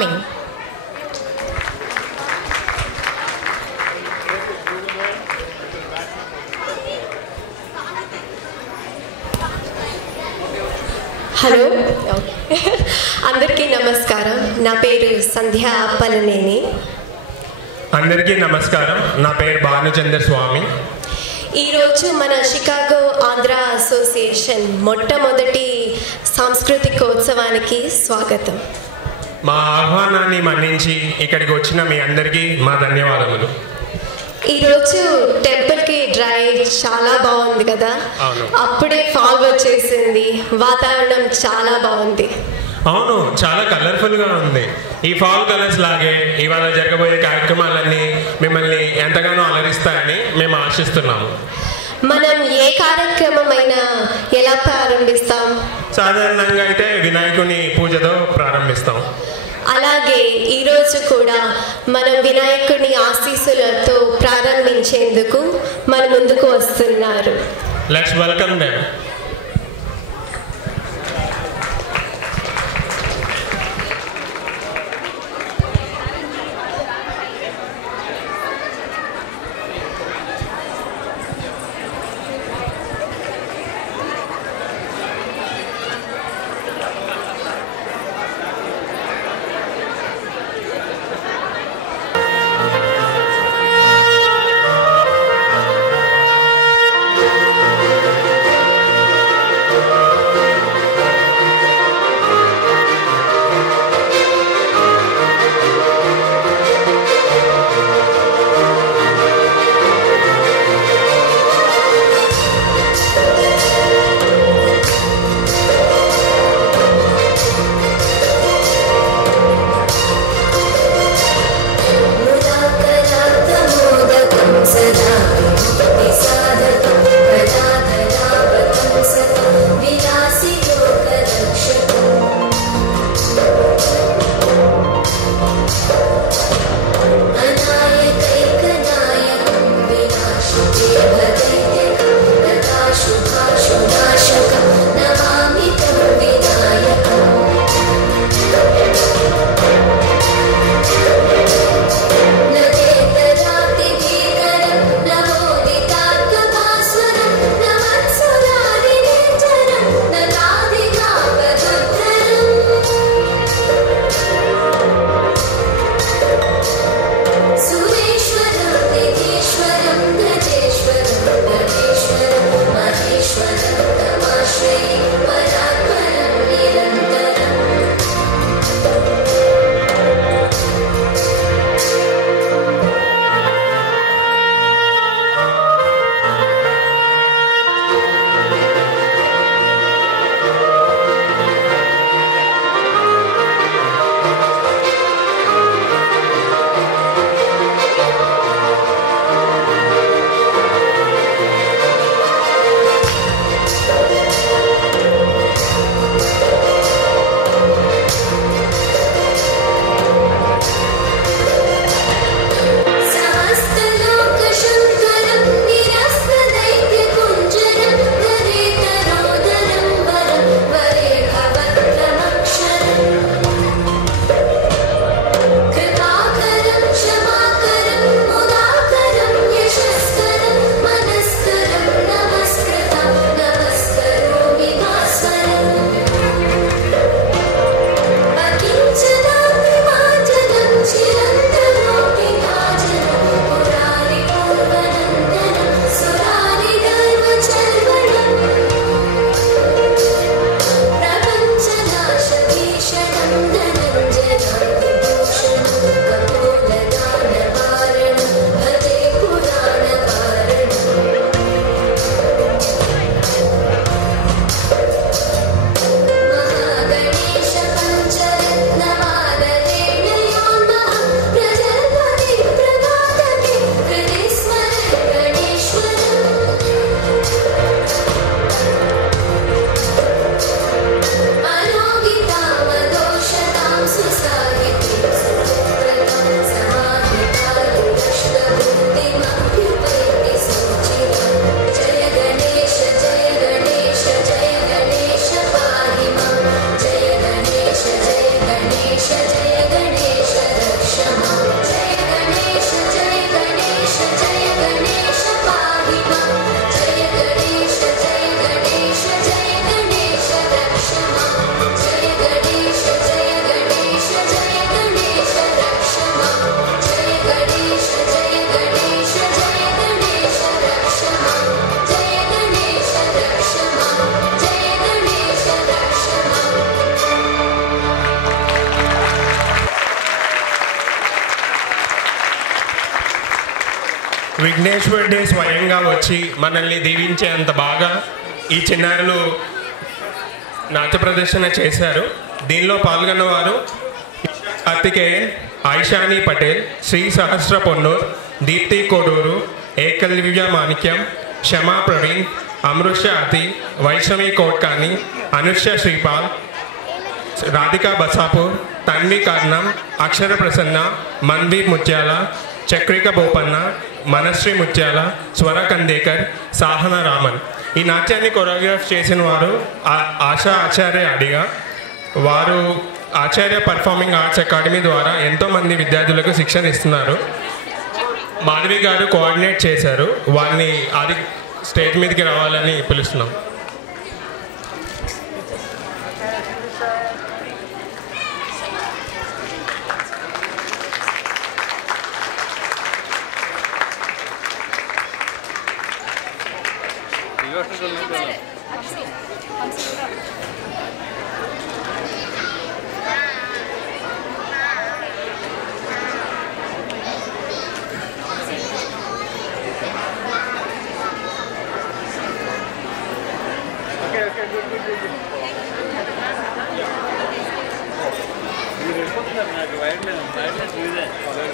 coming. Hello అందరికీ నమస్కారం. నా పేరు సంధ్య అప్పలనేని. అందరికీ నమస్కారం. నా పేరు భానుచంద్ర స్వామి. ఈరోజు మన షికాగో ఆంధ్ర అసోసియేషన్ మొట్టమొదటి సాంస్కృతికోత్సవానికి స్వాగతం. మా ఆహ్వానాన్ని మన్నించి ఇక్కడికి వచ్చిన మీ అందరికీ మా ధన్యవాదములు. ఈరోజు టెంపుల్కి డ్రైవ్ చాలా బాగుంది కదా. అవును. అప్పుడే ఫాల్ వచ్చేసింది, వాతావరణం చాలా బాగుంది. అవును, చాలా కలర్ఫుల్గా ఉంది. ఈ ఫాల్ కలర్స్ లాగే ఇవాళ జరగబోయే కార్యక్రమాలన్నీ మిమ్మల్ని ఎంతగానో అలరిస్తారని మేము ఆశిస్తున్నాము. మనం ఏ కార్యక్రమమైనా ఎలా ప్రారంభిస్తాం? సాధారణంగా అయితే వినాయకుని పూజతో ప్రారంభిస్తాం. అలాగే ఈరోజు కూడా మనం వినాయకుని ఆశీస్సులతో ప్రారంభించేందుకు మన ముందుకు వస్తున్నారు. Let's welcome them. విఘ్నేశ్వరుడే స్వయంగా వచ్చి మనల్ని దీవించేంత బాగా ఈ చిన్నారులు నాట్య ప్రదర్శన చేశారు. దీనిలో పాల్గొన్న వారు కార్తికేయన్, ఐషాని పటేల్, శ్రీ సహస్ర పొన్నూర్, దీప్తి కోడూరు, ఏకల్వ్య మాణిక్యం, క్షమా ప్రవీణ్, అమృష అతి, వైష్ణవి కోట్కాని, అనుష శ్రీపాల్, రాధికా బసాపూర్, తన్వి కర్ణం, అక్షర ప్రసన్న, మన్వీర్ ముత్యాల, చక్రిక బోపన్న, మనశ్రీ ముత్యాల, స్వర కందేకర్, సాహన రామన్. ఈ నాట్యాన్ని కొరియోగ్రాఫ్ చేసిన వారు ఆశా ఆచార్య అడిగా. వారు ఆచార్య పర్ఫార్మింగ్ ఆర్ట్స్ అకాడమీ ద్వారా ఎంతోమంది విద్యార్థులకు శిక్షణ ఇస్తున్నారు. మాధవి గారు కోఆర్డినేట్ చేశారు. వారిని అది స్టేజ్ మీదకి రావాలని పిలుస్తున్నాం. వైర్లెస్